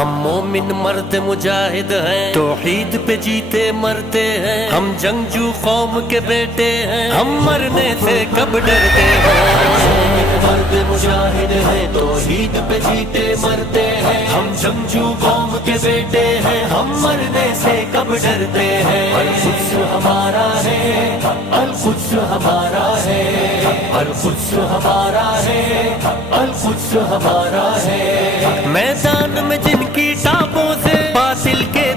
हम मोमिन मर्द मुजाहिद हैं, तौहीद पे जीते मरते हैं। हम जंगजू कौम के बेटे हैं, हम मरने से कब डरते हैं। मर्द मुजाहिद हैं, तौहीद पे जीते मरते हैं। हम जंगजू कौम के बेटे हैं, हम मरने से कब डरते हैं। अल-कुद्स हमारा है, अल-कुद्स हमारा है, अल-कुद्स हमारा है, अल-कुद्स हमारा है। मैदान में जिनकी टापों से बातिल के